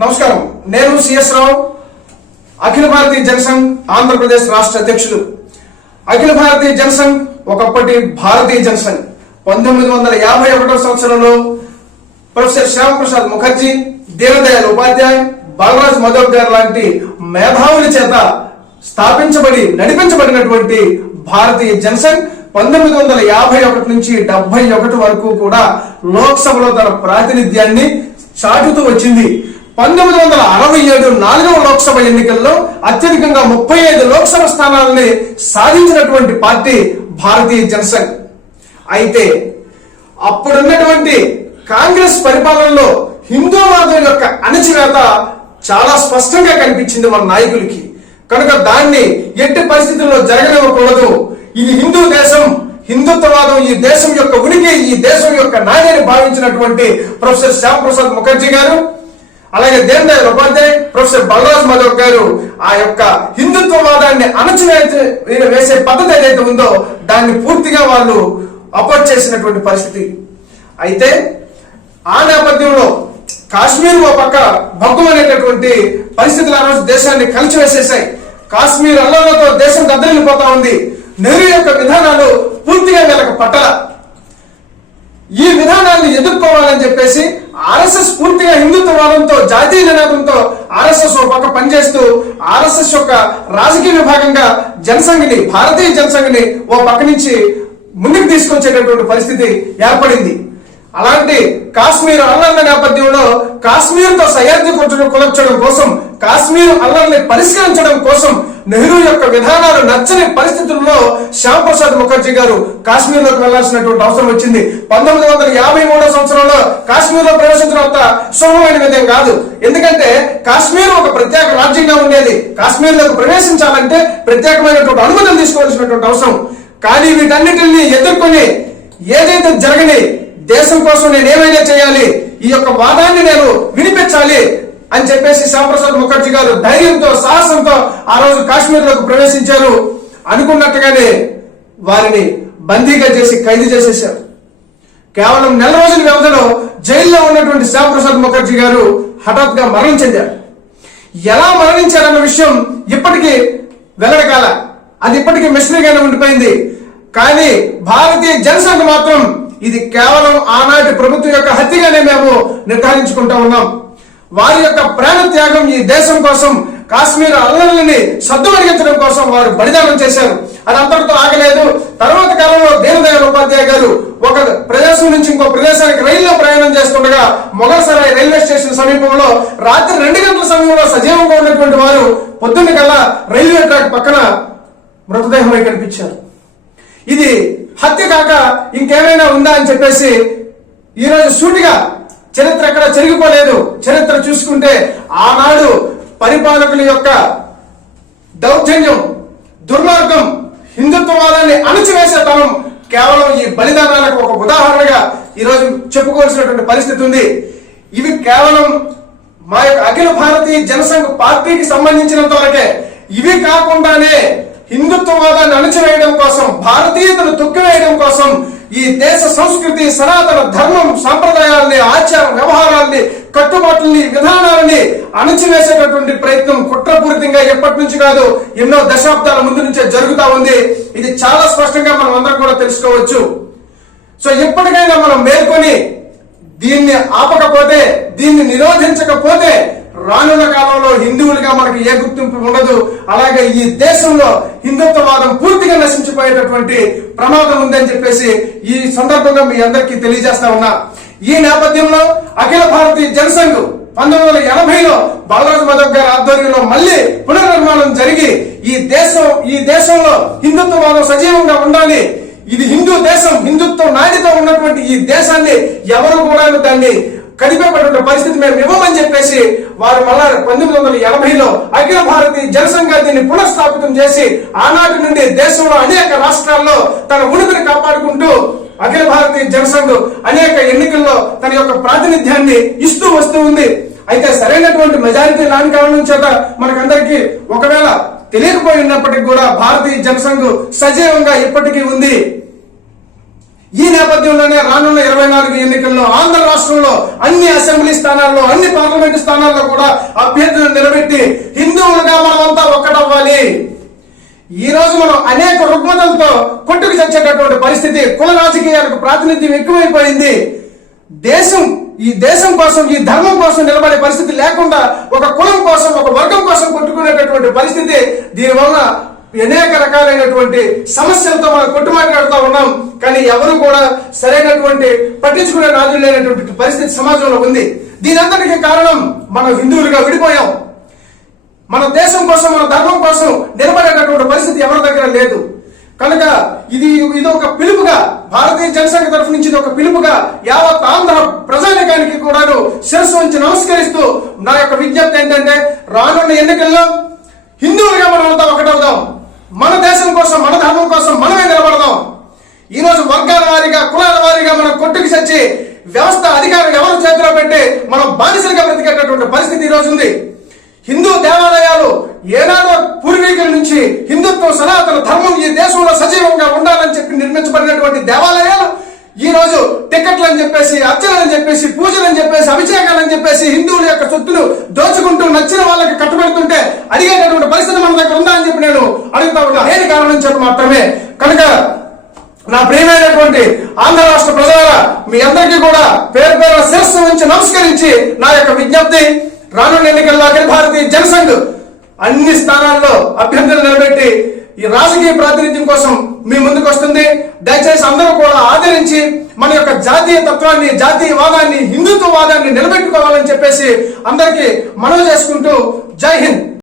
నమస్కారం. నేను సిఎస్ రావు అఖిల భారతీయ జనసంఘ్ ఆంధ్రప్రదేశ్ రాష్ట్ర అధ్యక్షులు అఖిల భారతీయ జనసంఘ్ ఒకప్పటి భారతీయ జనసంఘ్. పంతొమ్మిది వందల యాభై ఒకటో సంవత్సరంలో ప్రొఫెసర్ శ్యామ్ ప్రసాద్ ముఖర్జీ దీనదయాళ్ ఉపాధ్యాయ్ బలరాజ్ మధవ్ గారు లాంటి మేధావుల చేత స్థాపించబడి నడిపించబడినటువంటి భారతీయ జనసంఘ్ పంతొమ్మిది వందల యాభై ఒకటి నుంచి డెబ్బై ఒకటి వరకు కూడా లోక్సభలో తన ప్రాతినిధ్యాన్ని చాటుతూ వచ్చింది. పంతొమ్మిది వందల అరవై ఏడు నాలుగవ లోక్సభ ఎన్నికల్లో అత్యధికంగా ముప్పై ఐదు లోక్సభ స్థానాలని సాధించినటువంటి పార్టీ భారతీయ జనసంఘ్. అయితే అప్పుడున్నటువంటి కాంగ్రెస్ పరిపాలనలో హిందూవాదం యొక్క అణచివేత చాలా స్పష్టంగా కనిపించింది మన నాయకులకి. కనుక దాన్ని ఎట్టి పరిస్థితుల్లో జరగనివ్వకూడదు. ఇది హిందూ దేశం హిందుత్వవాదం ఈ దేశం యొక్క ఉనికి ఈ దేశం యొక్క నాయని భావించినటువంటి ప్రొఫెసర్ శ్యామ్ ప్రసాద్ ముఖర్జీ గారు. అలాగే దేన్ దయాళ్ ఉపాధ్యాయ్ ప్రొఫెసర్ బలరాజ్ మాధవ్ గారు ఆ యొక్క హిందుత్వవాదాన్ని అణచివేత వేసే పద్ధతి ఏదైతే ఉందో దాన్ని పూర్తిగా వాళ్ళు అపోజ్ చేసినటువంటి పరిస్థితి. అయితే ఆ నేపథ్యంలో కాశ్మీర్ ఓ పక్క భగ్గుమనేటటువంటి పరిస్థితులు ఆ రోజు దేశాన్ని కలిచివేసేసాయి కాశ్మీర్ అల్లర్లతో దేశం దద్దరిల్లిపోతా ఉంది. నెహ్రూ యొక్క విధానాలు పూర్తిగా వీళ్ళకి పట్టల. ఈ విధానాన్ని ఎదుర్కోవాలని చెప్పేసి ఆర్ఎస్ఎస్ పూర్తిగా హిందుత్వవాదంతో జాతీయ నినాదంతో ఆర్ఎస్ఎస్ ఒక పక్క పనిచేస్తూ ఆర్ఎస్ఎస్ యొక్క రాజకీయ విభాగంగా జనసంఘని భారతీయ జనసంఘని ఓ పక్క నుంచి ముందుకు తీసుకొచ్చేటటువంటి పరిస్థితి ఏర్పడింది. అలాంటి కాశ్మీర్ అల్లర్ల నేపథ్యంలో కాశ్మీర్తో తో సయోధ్య కులర్చడం కోసం కాశ్మీర్ అల్లర్ని పరిష్కరించడం కోసం నెహ్రూ యొక్క విధానాలు నచ్చని పరిస్థితుల్లో శ్యామ్ ప్రసాద్ ముఖర్జీ గారు కాశ్మీర్లోకి వెళ్ళాల్సినటువంటి అవసరం వచ్చింది. పంతొమ్మిది వందల యాభై మూడో సంవత్సరంలో కాశ్మీర్లో ప్రవేశించడం అంత సులభమైన విధం కాదు. ఎందుకంటే కాశ్మీర్ ఒక ప్రత్యేక రాజ్యంగా ఉండేది. కాశ్మీర్లోకి ప్రవేశించాలంటే ప్రత్యేకమైనటువంటి అనుమతులు తీసుకోవాల్సినటువంటి అవసరం. కానీ వీటన్నిటిని ఎదుర్కొని ఏదైతే జరగని దేశం కోసం నేను ఏమైనా చేయాలి ఈ యొక్క వాదాన్ని నేను వినిపించాలి అని చెప్పేసి శ్యామప్రసాద్ ముఖర్జీ గారు ధైర్యంతో సాహసంతో ఆ రోజు కాశ్మీర్లోకి ప్రవేశించారు. అనుకున్నట్టుగానే వారిని బందీగా చేసి ఖైదు చేసేశారు. కేవలం నెల రోజుల వ్యవధిలో జైల్లో ఉన్నటువంటి శ్యామప్రసాద్ ముఖర్జీ గారు హఠాత్గా మరణం చెందారు. ఎలా మరణించారన్న విషయం ఇప్పటికీ వెల్లడకాల. అది ఇప్పటికీ మిషనరీగానే ఉండిపోయింది. కానీ భారతీయ జనసంఘ మాత్రం ఇది కేవలం ఆనాటి ప్రభుత్వం యొక్క హత్యగానే మేము నిర్ధారించుకుంటా ఉన్నాం. వారి యొక్క ప్రాణ త్యాగం ఈ దేశం కోసం కాశ్మీర్ అల్లర్లని సద్దుమణిగించడం కోసం వారు బలిదానం చేశారు. అది అంతటితో ఆగలేదు. తర్వాత కాలంలో దీనదయాళ్ ఉపాధ్యాయ గారు ఒక ప్రదేశం నుంచి ఇంకో ప్రదేశానికి రైల్లో ప్రయాణం చేస్తుండగా మొగల్సరాయ్ రైల్వే స్టేషన్ సమీపంలో రాత్రి రెండు గంటల సమయంలో సజీవంగా ఉన్నటువంటి వారు పొద్దున్న కల్లా రైల్వే ట్రాక్ పక్కన మృతదేహమై కనిపించారు. ఇది హత్య కాక ఇంకేమైనా ఉందా అని చెప్పేసి ఈరోజు సూటిగా చరిత్ర ఎక్కడ చెరిగిపోలేదు. చరిత్ర చూసుకుంటే ఆనాడు పరిపాలకుల యొక్క దౌర్జన్యం దుర్మార్గం హిందుత్వవాదాన్ని అణచివేసే తనం కేవలం ఈ బలిదానాలకు ఒక ఉదాహరణగా ఈరోజు చెప్పుకోవాల్సినటువంటి పరిస్థితి ఉంది. ఇవి కేవలం మా యొక్క అఖిల భారతీయ జనసంఘ పార్టీకి సంబంధించినంత వరకే. ఇవి కాకుండానే హిందుత్వవాదాన్ని అణచివేయడం కోసం భారతీయతను తొక్కివేయడం కోసం ఈ దేశ సంస్కృతి సనాతన ధర్మం సాంప్రదాయాల్ని ఆచార వ్యవహారాల్ని కట్టుబాట్లని విధానాలని అణచివేసేటటువంటి ప్రయత్నం కుట్రపూరితంగా ఎప్పటి నుంచి కాదు ఎన్నో దశాబ్దాల ముందు నుంచే జరుగుతా ఉంది. ఇది చాలా స్పష్టంగా మనం అందరం కూడా తెలుసుకోవచ్చు. సో ఎప్పటికైనా మనం మేల్కొని దీన్ని ఆపకపోతే దీన్ని నిరోధించకపోతే రానున్న కాలంలో హిందువులుగా మనకి ఏ గుర్తింపు ఉండదు. అలాగే ఈ దేశంలో హిందుత్వవాదం పూర్తిగా నశించిపోయేటటువంటి ప్రమాదం ఉందని చెప్పేసి ఈ సందర్భంగా మీ అందరికీ తెలియజేస్తా ఉన్నా. ఈ నేపథ్యంలో అఖిల భారతీయ జనసంఘ్ పంతొమ్మిది వందల ఎనభైలో బాలరాజు మాధవ్ గారి ఆధ్వర్యంలో మళ్ళీ పునర్నిర్మాణం జరిగి ఈ దేశం ఈ దేశంలో హిందుత్వవాదం సజీవంగా ఉండాలి. ఇది హిందూ దేశం హిందుత్వం నాడితో ఉన్నటువంటి ఈ దేశాన్ని ఎవరు కూడా దాన్ని కదిపేపడిన పరిస్థితి మేము ఇవ్వమని చెప్పేసి వారు మళ్ళా పంతొమ్మిది వందల ఎనభైలో అఖిల భారతీయ జనసంఘ దీన్ని పునఃస్థాపితం చేసి ఆనాటి నుండి దేశంలో అనేక రాష్ట్రాల్లో తన ఉనికిని కాపాడుకుంటూ అఖిల భారతీయ జనసంఘ్ అనేక ఎన్నికల్లో తన యొక్క ప్రాతినిధ్యాన్ని ఇస్తూ వస్తూ ఉంది. అయితే సరైనటువంటి మెజారిటీ రాని కారణం చేత మనకందరికీ ఒకవేళ తెలియకపోయినప్పటికీ కూడా భారతీయ జనసంఘ్ సజీవంగా ఇప్పటికీ ఉంది. ఈ నేపథ్యంలోనే రానున్న ఇరవై నాలుగు ఎన్నికల్లో ఆంధ్ర రాష్ట్రంలో అన్ని అసెంబ్లీ స్థానాల్లో అన్ని పార్లమెంటు స్థానాల్లో కూడా అభ్యర్థులను నిలబెట్టి హిందువులుగా మనమంతా ఒక్కటవ్వాలి. ఈ రోజు మనం అనేక రుగ్మతలతో కొట్టుకు చచ్చేటటువంటి పరిస్థితి కుల రాజకీయాలకు ప్రాతినిధ్యం ఎక్కువైపోయింది. దేశం ఈ దేశం కోసం ఈ ధర్మం కోసం నిలబడే పరిస్థితి లేకుండా ఒక కులం కోసం ఒక వర్గం కోసం కొట్టుకునేటటువంటి పరిస్థితి దీనివల్ల అనేక రకాలైనటువంటి సమస్యలతో మనం కొట్టుమాట్లాడుతూ ఉన్నాం. కానీ ఎవరు కూడా సరైనటువంటి పట్టించుకునే నాదులు లేనటువంటి పరిస్థితి సమాజంలో ఉంది. దీని కారణం మనం హిందువులుగా విడిపోయాం. మన దేశం కోసం మన ధర్మం కోసం నిలబడేటటువంటి పరిస్థితి ఎవరి దగ్గర లేదు. కనుక ఇది ఇది ఒక పిలుపుగా భారతీయ జనసంఘ తరఫు నుంచి ఇది ఒక పిలుపుగా యావత్ ఆంధ్ర ప్రజానికానికి కూడాను శిరస్సు ఉంచి నమస్కరిస్తూ నా యొక్క విజ్ఞప్తి ఏంటంటే రానున్న ఎన్నికల్లో హిందువులుగా మనం అంతా ఒకటవుదాం. మన దేశం కోసం మన ధర్మం కోసం మనమే నిలబడదాం. ఈ రోజు వర్గాల వారీగా కులాల వారీగా మనం కొట్టుకు చచ్చి వ్యవస్థ అధికారం ఎవరు చేతిలో పెట్టి మనం బానిసలుగా బ్రతికేటటువంటి పరిస్థితి ఈరోజు ఉంది. హిందూ దేవాలయాలు ఏనాడో పూర్వీకుల నుంచి హిందుత్వం సనాతన ధర్మం ఈ దేశంలో సజీవంగా ఉండాలని చెప్పి నిర్మించబడినటువంటి దేవాలయాలు ఈ రోజు టికెట్లు అని చెప్పేసి అర్చనలు అని చెప్పేసి పూజలు అని చెప్పేసి అభిషేకాలు అని చెప్పేసి హిందువుల యొక్క సొత్తులు దోచుకుంటూ నచ్చిన వాళ్ళకి కట్టబెడుతుంటే అడిగేటటువంటి పరిస్థితి మన దగ్గర ఉందా అని చెప్పి నేను అడుగుతా ఉన్నా. దేని కారణం చెప్పి మాత్రమే. కనుక నా ప్రియమైనటువంటి ఆంధ్ర రాష్ట్ర ప్రజలారా మీ అందరికీ కూడా పేరు పేరు శిరస్సు ఉంచి నమస్కరించి నా యొక్క విజ్ఞప్తి రానున్న ఎన్నికల్లో అఖిల భారతీయ జనసంఘ్ అన్ని స్థానాల్లో అభ్యర్థులు నిలబెట్టి ఈ రాజకీయ ప్రాతినిధ్యం కోసం మీ ముందుకు వస్తుంది దయచేసి అందరూ కూడా ఆదరించి మన యొక్క జాతీయ తత్వాన్ని జాతీయవాదాన్ని హిందుత్వవాదాన్ని నిలబెట్టుకోవాలని చెప్పేసి అందరికీ మనవి చేసుకుంటూ జై హింద్.